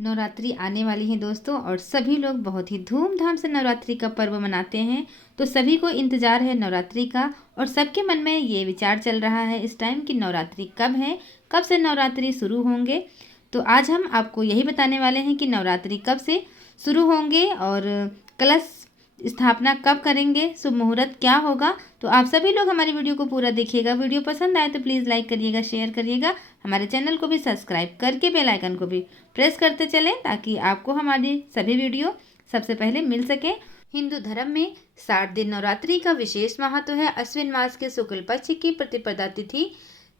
नवरात्रि आने वाली है दोस्तों, और सभी लोग बहुत ही धूमधाम से नवरात्रि का पर्व मनाते हैं। तो सभी को इंतज़ार है नवरात्रि का, और सबके मन में ये विचार चल रहा है इस टाइम कि नवरात्रि कब है, कब से नवरात्रि शुरू होंगे। तो आज हम आपको यही बताने वाले हैं कि नवरात्रि कब से शुरू होंगे और कलश स्थापना कब करेंगे, शुभ मुहूर्त क्या होगा। तो आप सभी लोग हमारी वीडियो को पूरा देखिएगा। वीडियो पसंद आए तो प्लीज़ लाइक करिएगा, शेयर करिएगा, हमारे चैनल को भी सब्सक्राइब करके बेल आइकन को भी प्रेस करते चलें ताकि आपको हमारी सभी वीडियो सबसे पहले मिल सके। हिंदू धर्म में 60 दिन नवरात्रि का विशेष महत्व है। अश्विन मास के शुक्ल पक्ष की प्रतिपदा तिथि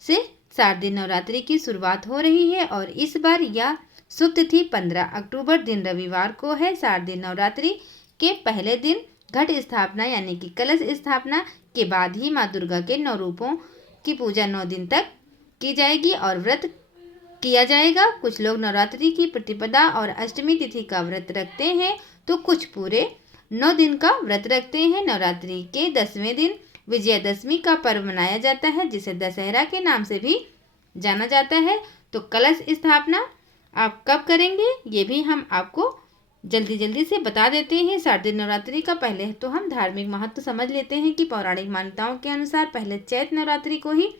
से 60 दिन नवरात्रि की शुरुआत हो रही है और इस बार यह शुभ तिथि 15 अक्टूबर दिन रविवार को है। 60 दिन नवरात्रि के पहले दिन घट स्थापना यानी कि कलश स्थापना के बाद ही माँ दुर्गा के 9 रूपों की पूजा 9 दिन तक की जाएगी और व्रत किया जाएगा। कुछ लोग नवरात्रि की प्रतिपदा और अष्टमी तिथि का व्रत रखते हैं तो कुछ पूरे 9 दिन का व्रत रखते हैं। नवरात्रि के 10वें दिन विजयादशमी का पर्व मनाया जाता है जिसे दशहरा के नाम से भी जाना जाता है। तो कलश स्थापना आप कब करेंगे ये भी हम आपको जल्दी से बता देते हैं। 60 दिन नवरात्रि का पहले तो हम धार्मिक महत्व समझ लेते हैं कि पौराणिक मान्यताओं के अनुसार पहले चैत्र नवरात्रि को ही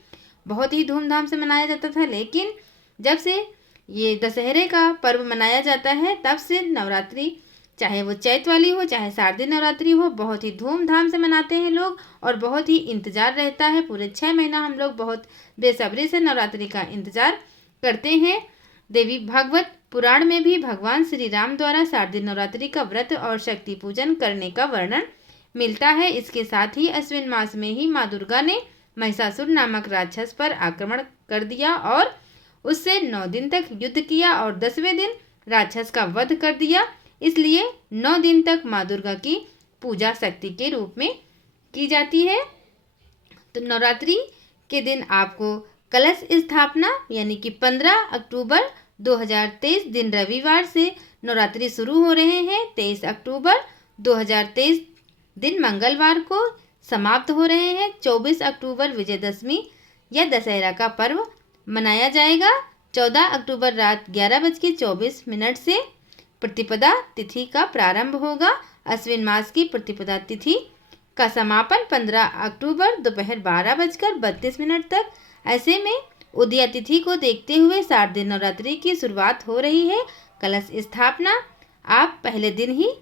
बहुत ही धूमधाम से मनाया जाता था, लेकिन जब से ये दशहरे का पर्व मनाया जाता है तब से नवरात्रि, चाहे वो चैत्र वाली हो चाहे 60 दिन नवरात्रि हो, बहुत ही धूमधाम से मनाते हैं लोग और बहुत ही इंतज़ार रहता है। पूरे 6 महीना हम लोग बहुत बेसब्री से नवरात्रि का इंतज़ार करते हैं। देवी भागवत पुराण में भी भगवान श्री राम द्वारा 60 दिन नवरात्रि का व्रत और शक्ति पूजन करने का वर्णन मिलता है। इसके साथ ही अश्विन मास में ही माँ दुर्गा ने महिषासुर नामक राक्षस पर आक्रमण कर दिया और उससे 9 दिन तक युद्ध किया और 10वें दिन राक्षस का वध कर दिया। इसलिए 9 दिन तक माँ दुर्गा की पूजा शक्ति के रूप में की जाती है। तो नवरात्रि के दिन आपको कलश स्थापना यानी कि 15 अक्टूबर 2023 दिन रविवार से नवरात्रि शुरू हो रहे हैं। 23 अक्टूबर 2023 दिन मंगलवार को समाप्त हो रहे हैं। 24 अक्टूबर विजयदशमी या दशहरा का पर्व मनाया जाएगा। 14 अक्टूबर रात 11:24 से प्रतिपदा तिथि का प्रारंभ होगा। अश्विन मास की प्रतिपदा तिथि का समापन 15 अक्टूबर दोपहर 12:32 तक। ऐसे में उदया तिथि को देखते हुए 60 दिन नवरात्रि की शुरुआत हो रही है। कलश स्थापना आप पहले दिन ही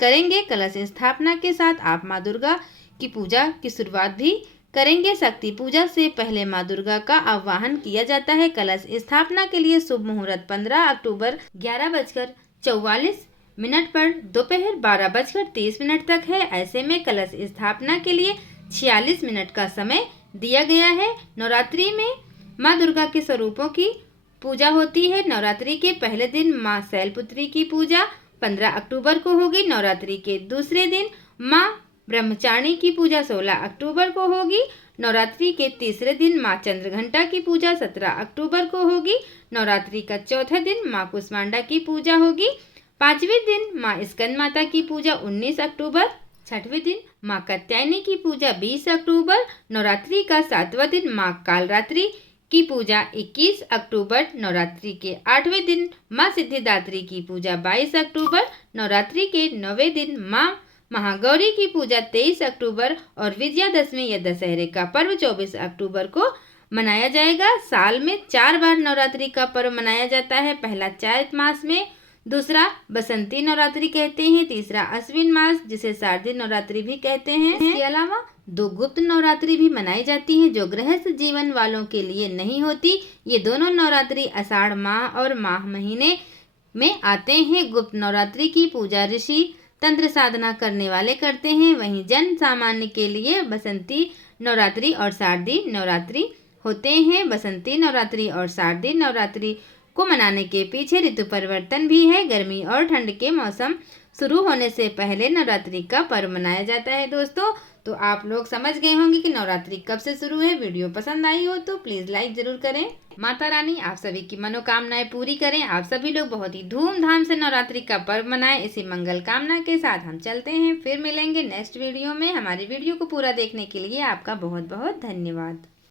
करेंगे। कलश स्थापना के साथ आप माँ दुर्गा की पूजा की शुरुआत भी करेंगे। शक्ति पूजा से पहले माँ दुर्गा का आवाहन किया जाता है। कलश स्थापना के लिए शुभ मुहूर्त 15 अक्टूबर 11:44 पर दोपहर 12:30 तक है। ऐसे में कलश स्थापना के लिए 46 मिनट का समय दिया गया है। नवरात्रि में माँ दुर्गा के स्वरूपों की पूजा होती है। नवरात्रि के पहले दिन माँ शैलपुत्री की पूजा 15 अक्टूबर को होगी। नवरात्रि के दूसरे दिन माँ ब्रह्मचारिणी की पूजा 16 अक्टूबर को होगी। नवरात्रि के तीसरे दिन माँ चंद्रघंटा की पूजा 17 अक्टूबर को होगी। नवरात्रि का चौथा दिन माँ कुष्मांडा की पूजा होगी। 5वें दिन माँ स्कंद माता की पूजा 19 अक्टूबर। 6वें दिन माँ कात्यायनी की पूजा 20 अक्टूबर। नवरात्रि का 7वां दिन माँ कालरात्रि की पूजा 21 अक्टूबर। नवरात्रि के 8वें दिन माँ सिद्धिदात्री की पूजा 22 अक्टूबर। नवरात्रि के 9वें दिन माँ महागौरी की पूजा 23 अक्टूबर और विजयादशमी या दशहरे का पर्व 24 अक्टूबर को मनाया जाएगा। साल में 4 बार नवरात्रि का पर्व मनाया जाता है। पहला चैत्र मास में, दूसरा बसंती नवरात्रि कहते हैं, तीसरा अश्विन मास जिसे शारदीय नवरात्रि भी कहते हैं। इसके अलावा 2 गुप्त नवरात्रि भी मनाई जाती हैं जो गृहस्थ जीवन वालों के लिए नहीं होती। ये दोनों नवरात्रि आषाढ़ माह और माह महीने में आते हैं। गुप्त नवरात्रि की पूजा ऋषि तंत्र साधना करने वाले करते हैं, वहीं जन सामान्य के लिए बसंती नवरात्रि और शारदीय नवरात्रि होते हैं। बसंती नवरात्रि और शारदीय नवरात्रि को मनाने के पीछे ऋतु परिवर्तन भी है। गर्मी और ठंड के मौसम शुरू होने से पहले नवरात्रि का पर्व मनाया जाता है। दोस्तों तो आप लोग समझ गए होंगे कि नवरात्रि कब से शुरू है। वीडियो पसंद आई हो तो प्लीज़ लाइक ज़रूर करें। माता रानी आप सभी की मनोकामनाएं पूरी करें। आप सभी लोग बहुत ही धूमधाम से नवरात्रि का पर्व मनाएं। इसी मंगल कामना के साथ हम चलते हैं, फिर मिलेंगे नेक्स्ट वीडियो में। हमारी वीडियो को पूरा देखने के लिए आपका बहुत बहुत धन्यवाद।